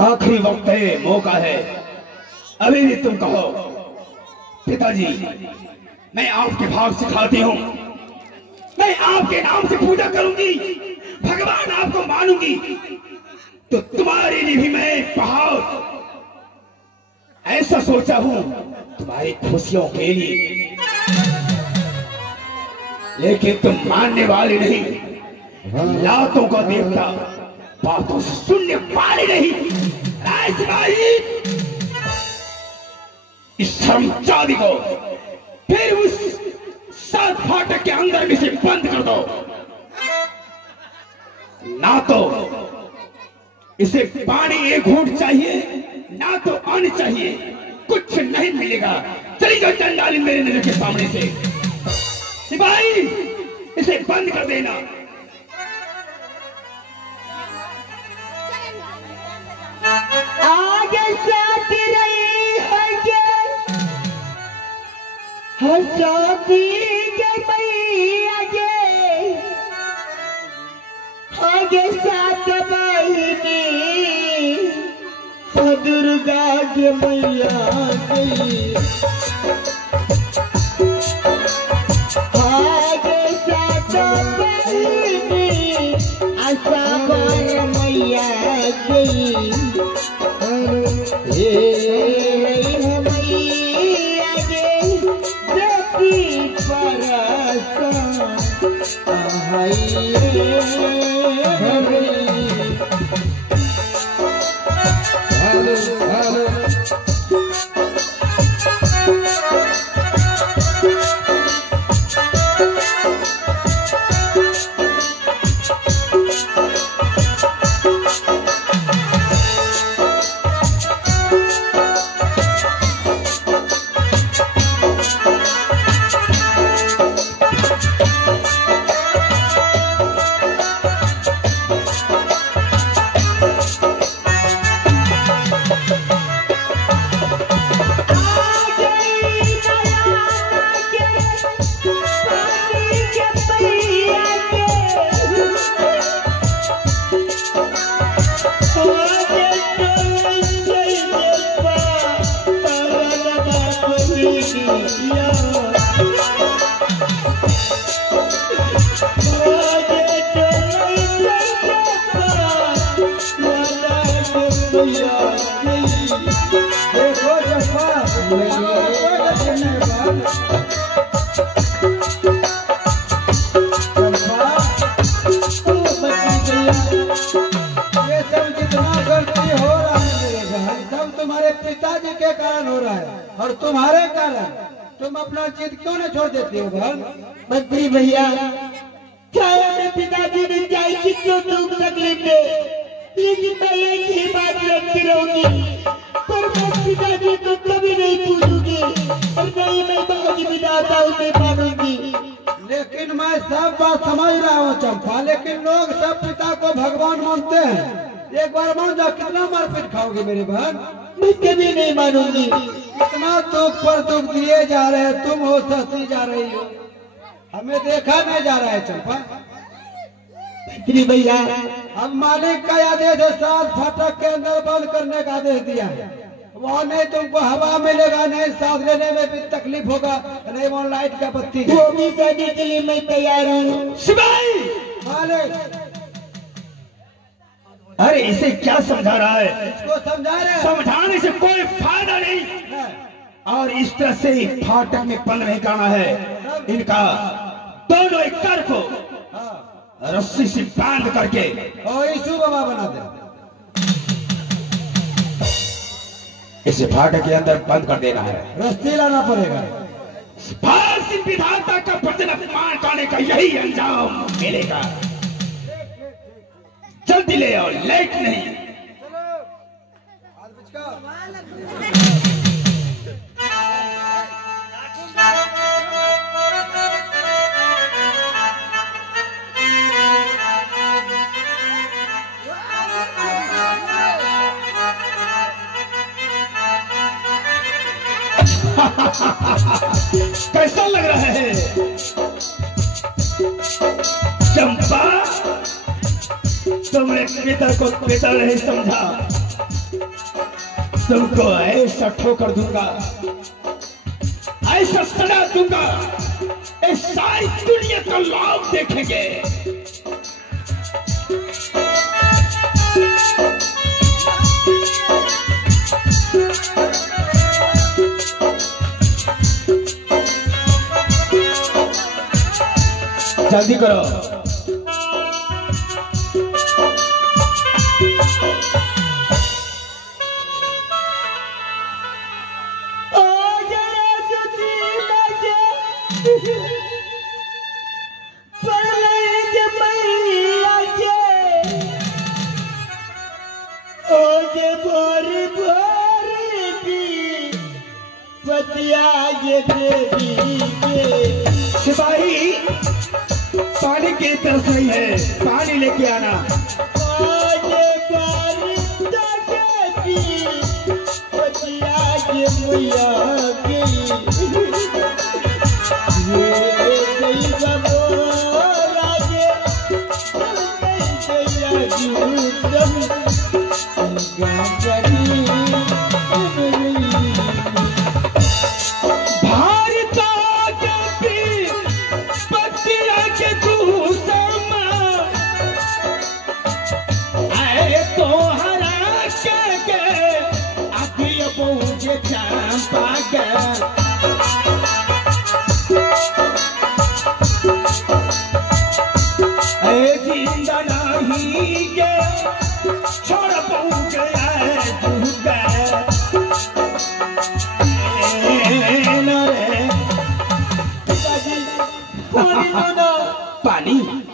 आखिरी वक्त है, मौका है, अभी भी तुम कहो पिताजी मैं आपके भाव सिखाती हूँ, मैं आपके नाम से पूजा करूंगी, भगवान आपको मानूंगी, तो तुम्हारे लिए भी मैं बहुत ऐसा सोचा हूं तुम्हारी खुशियों के लिए, लेकिन तुम मानने वाले नहीं, लातों का देवता बातों से सुनने वाले नहीं। इस शर्मचारी को फिर उस 7 फाटक के अंदर में से बंद कर दो, ना तो इसे पानी एक घूंट चाहिए, ना तो अन्न चाहिए, कुछ नहीं मिलेगा। चली जाओ चंडाली मेरे नजर के सामने से। सिपाही इसे बंद कर देना। आगे साथ रही हंसाती के मैया गे, आगे साथ बहिनी दुर्गा के मैया गई, आगे साथ बहिनी आशा बार मैया गई, मैया गे जपी परसा तुम्हारे पिताजी के कारण हो रहा है और तुम्हारे कारण तुम अपना जिद क्यों नहीं छोड़ देती हो बहन? मंत्री भैया चाहे अपने पिताजी ने चाहे कितनों दुख तकलीफ दे, लेकिन मैं एक ही बात रखती रहूंगी, पर मैं पिताजी को कभी नहीं पूछूंगी और नहीं मैं बाबूजी विधाता उन्हें मानूंगी। लेकिन मैं सब बात समझ रहा हूँ चंपा, लेकिन लोग सब पिता को भगवान मानते हैं। एक बार मान जाओ, कितना मारपीट खाओगे मेरी बहन? मैं कभी नहीं मानूंगी। इतना दुख पर दुख दिए जा रहे हैं, तुम हो सहती जा रही हो, हमें देखा नहीं जा रहा है चंपा। मंत्री भैया अब मालिक का आदेश है 7 फाटक के अंदर बंद करने का आदेश दिया है। वहाँ नहीं तुमको हवा मिलेगा, नहीं सांस लेने में भी तकलीफ होगा, नहीं वहाँ लाइट का बत्ती है। वो भी देने के लिए मैं तैयार हूँ। सिपाही मालिक अरे इसे क्या समझा रहा है? इसको समझा रहे हैं। समझाने से कोई फायदा नहीं, और इस तरह से ही फाटक में बंद नहीं करना है। इनका दोनों एक कर को रस्सी से बांध करके और यीशु बाबा बना दे, इसे फाटक के अंदर बंद कर देना है। रस्सी लाना पड़ेगा। भारत विधाता का वचन अपमान करने का यही अंजाम मिलेगा। जल्दी ले आओ, लेट नहीं। कैसा लग रहा है चंपा? तुमने पिता को पिता नहीं समझा, तुमको ऐसा ठोकर दूंगा, ऐसा सजा दूंगा, इस सारी दुनिया का लोग देखेंगे। जल्दी करो। सिपाही, पानी की तरफ नहीं है, पानी लेके आना।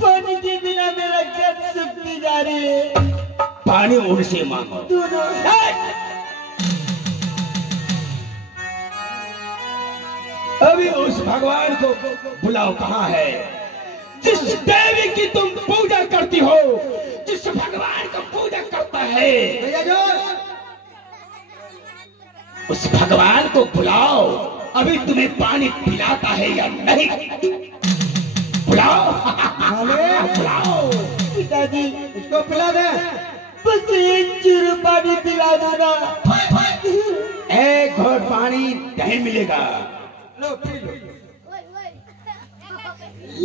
पानी के बिना मेरा गट सूखती जा रही है। पानी उनसे मांगो। अभी उस भगवान को बुलाओ, कहाँ है? जिस देवी की तुम पूजा करती हो, जिस भगवान को पूजा करता है, उस भगवान को बुलाओ। अभी तुम्हें पानी पिलाता है या नहीं? बुलाओ। बुलाओ। पिताजी, उसको पिला दे। बस एक चूरू पानी पिला दो ना। एक घोट पानी नहीं मिलेगा। लो पी लो।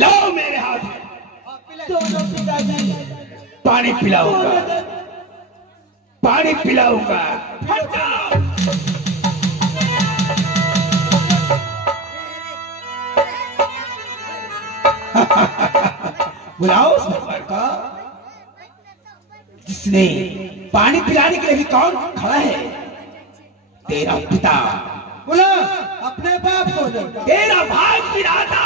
लो मेरे हाथ में। दोनों पिताजी, पानी पिलाऊंगा, पानी पिलाऊंगा। बुलाओ उस भगवान का, जिसने पानी पिलाने के लिए कौन खड़ा है? तेरा पिता। बोला अपने बाप को। तेरा बाप पिलाता।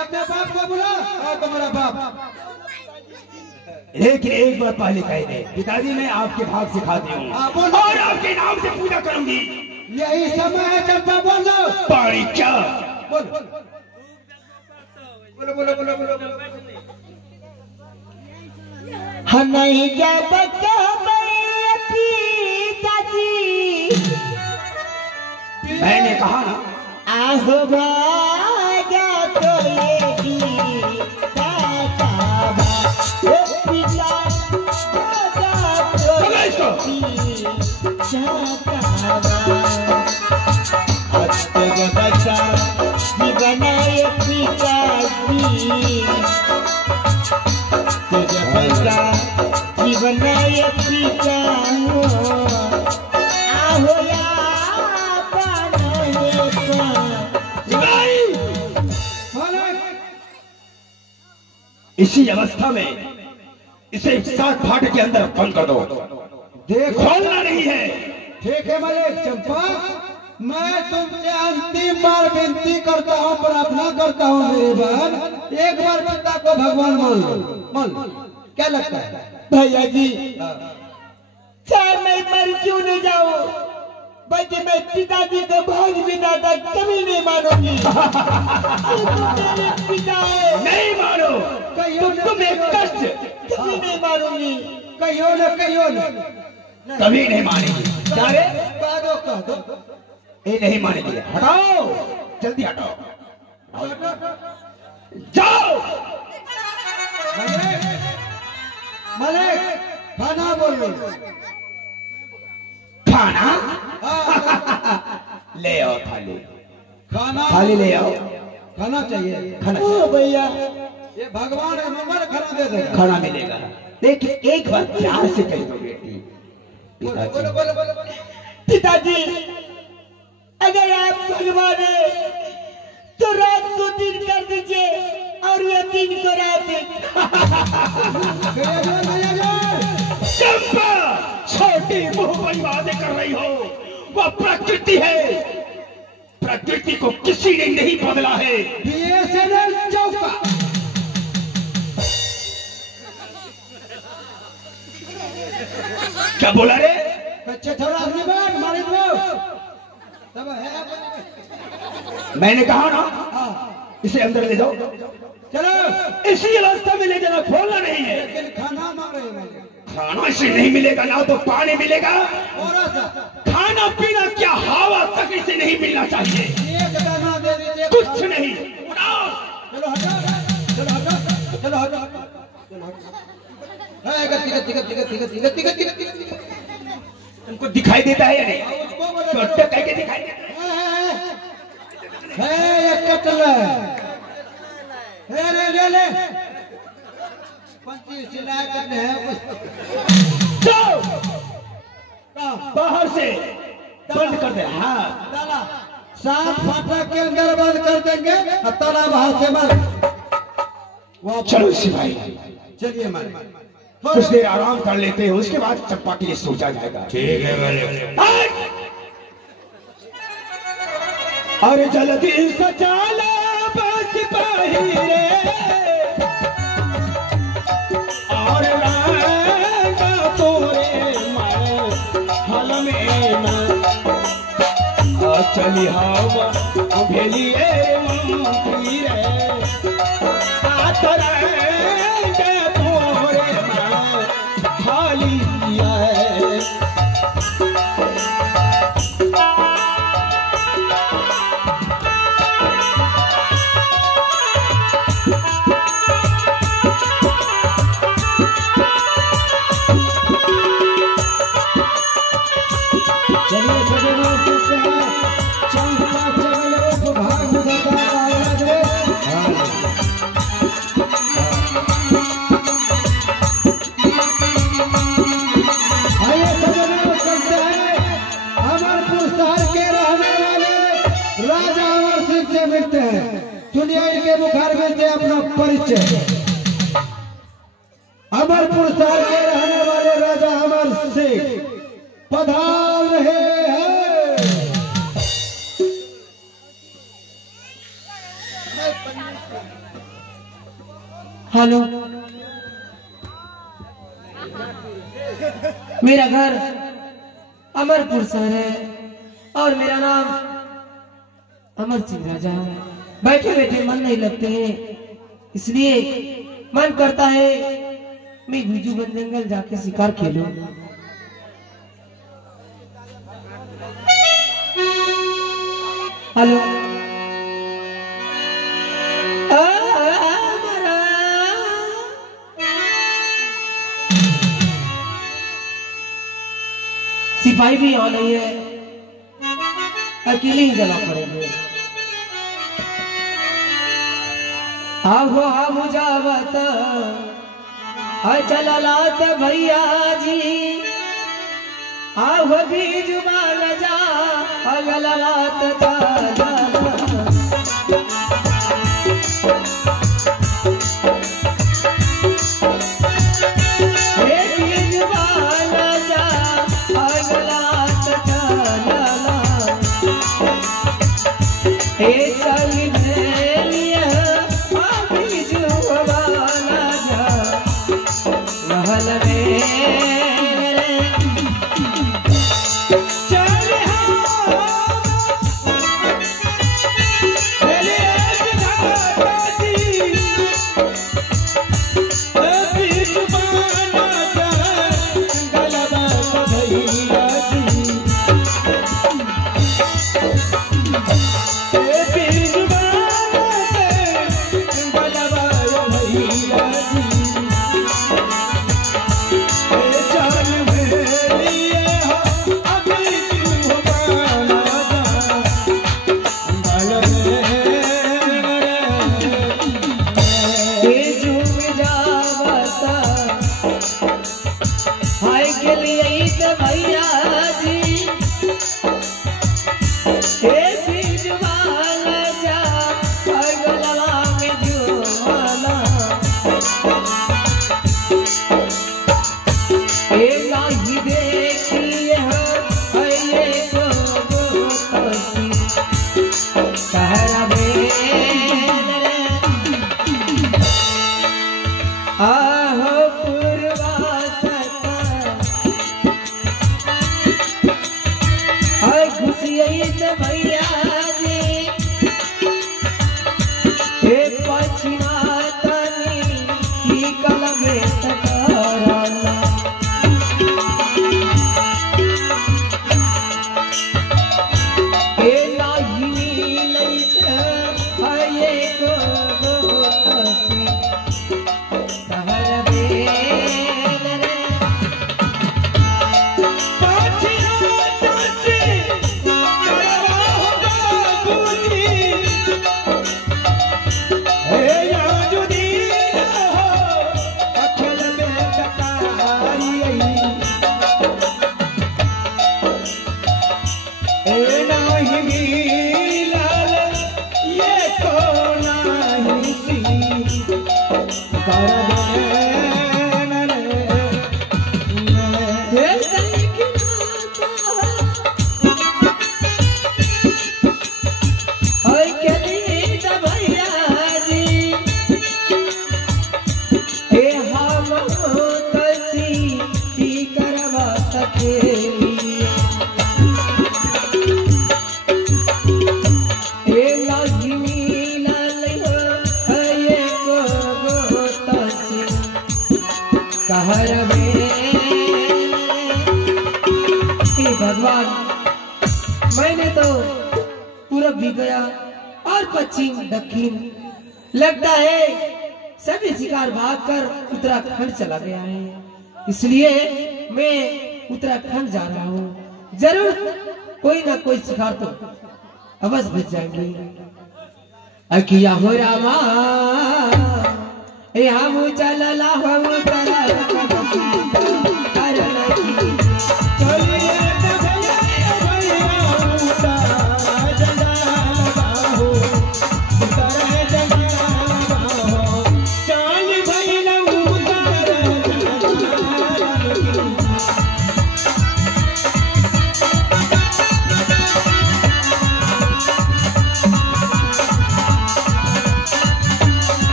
अपने बाप को बुला, तुम्हारा बाप। लेकिन एक बार पहले कह दे, पिताजी मैं आपके भाग सिखाती हूँ और आपके नाम से पूजा करूंगी। यही समय है, चंपा बोल दो। पानी क्या? बोलो बोलो बोलो बोलो बोलो। नहीं क्या बता पिताजी, मैंने कहा ना, आहो भागा तो ये पिता बनाए पिताजी, बनाए पिता आहो इसी अवस्था में इसे 7 फाटक के अंदर बंद कर दो। देखो खोलना नहीं है। ठीक है मलिक चंपा, मैं तुमसे अंतिम बार विनती करता हूँ, प्रार्थना करता हूँ मेरे बहन, एक बार पिता को भगवान मान लो। मान लो, क्या लगता है भैया जी? चाहे मैं मर क्यों न जाऊं, बल्कि मैं पिताजी को भोग बिना तक कभी नहीं मानूंगी। मेरे पिता है, नहीं मानो। तुम्हें कष्ट कभी नहीं मानूंगी। कहियो न कहियो न, कभी नहीं मानेगी। सारे बादो कह दो। ये नहीं मानेगी। हटाओ, जल्दी हटाओ, जाओ। मालिक खाना बोल रही खाना ले आओ थाली, खाना थाली ले आओ। खाना चाहिए। खाना ओ भैया ये भगवान का नंबर खाना दे देगा। खाना मिलेगा, लेकिन एक बार प्यार से कह दो बेटी। बोलो पिताजी बोलो बोलो बोलो। पिताजी, अगर आप भगवान है तो रात को दिन कर दीजिए और ये दिन को रात। चंपा, छोटी मुंह वाली बातें कर रही हो। वह प्रकृति है, प्रकृति को किसी ने नहीं बदला है। BSNL चौका। क्या बोला रे? कच्चे थोड़ा अपनी बात मारी दो। तब है मैंने कहा ना, इसे अंदर ले जाओ। चलो। इसी अवस्था में ले जाना, खोलना नहीं है। लेकिन खाना मांग रहे हैं। खाना इसे नहीं मिलेगा, ना तो पानी मिलेगा, और ऐसा खाना पीना क्या हवा तक इसे नहीं मिलना चाहिए। एक दाना दे दीजिए। कुछ नहीं। उठाओ। चलो हटो चलो हटो चलो हटो। गति गति गति गति गति गति गति गति गति। तुमको दिखाई देता है या नहीं? उसको बोलो। छोटे कह के दिखाई देता है ये कटल है ले ले ले। पंची सिलाई करने हैं। जाओ बाहर से बंद कर दे। हाँ, ताला सात फाटक के अंदर बंद कर देंगे और ताला बाहर से बंद। चलो सिपाही, चलिए मालिक। कुछ देर आराम कर लेते हैं, उसके बाद चंपा के लिए सोचा जाएगा। ठीक है मालिक। अरे जल्दी सचाला बस सिपाही रे, और राजा तोरे हल में चली हवा भेलिए मंत्री रे, आतरा तोरे खाली है। सुनिए इनके मुखार में से अपना परिचय। अमरपुर शहर के रहने वाले राजा अमर सिंह पधार रहे हैं। हेलो, मेरा घर अमरपुर शहर है और मेरा नाम अमर सिंह राजा है। बैठे बैठे मन नहीं लगते हैं, इसलिए मन करता है मैं बिजू बन जंगल जाके शिकार खेलूं। हेलो, सिपाही भी यहाँ नहीं है, अकेले ही जाना पड़ेंगे। आहो हम जावत चललात भैया जी, आहो बीज बाल जा अगललात चला। Baby भगवान, मैंने तो पूरब भी गया और पश्चिम दक्षिण, लगता है सभी शिकार भागकर उत्तराखंड चला गया है, इसलिए मैं उत्तराखंड जा रहा हूँ। जरूर कोई ना कोई शिकार तो अवश्य बच जाएंगे। अकिया हो रामा हम चलला हम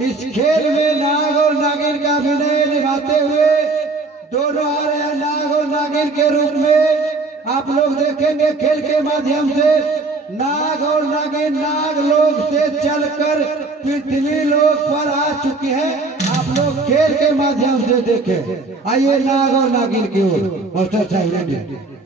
इस खेल में नाग और नागिन का अभिनय निभाते हुए दोनों आ रहे हैं। नाग और नागिन के रूप में आप लोग देखेंगे खेल के माध्यम से नाग और नागिन नाग लोग से चलकर पृथ्वी लोक पर आ चुके हैं। आप लोग खेल के माध्यम से देखें। आइए नाग और नागिन की ओर।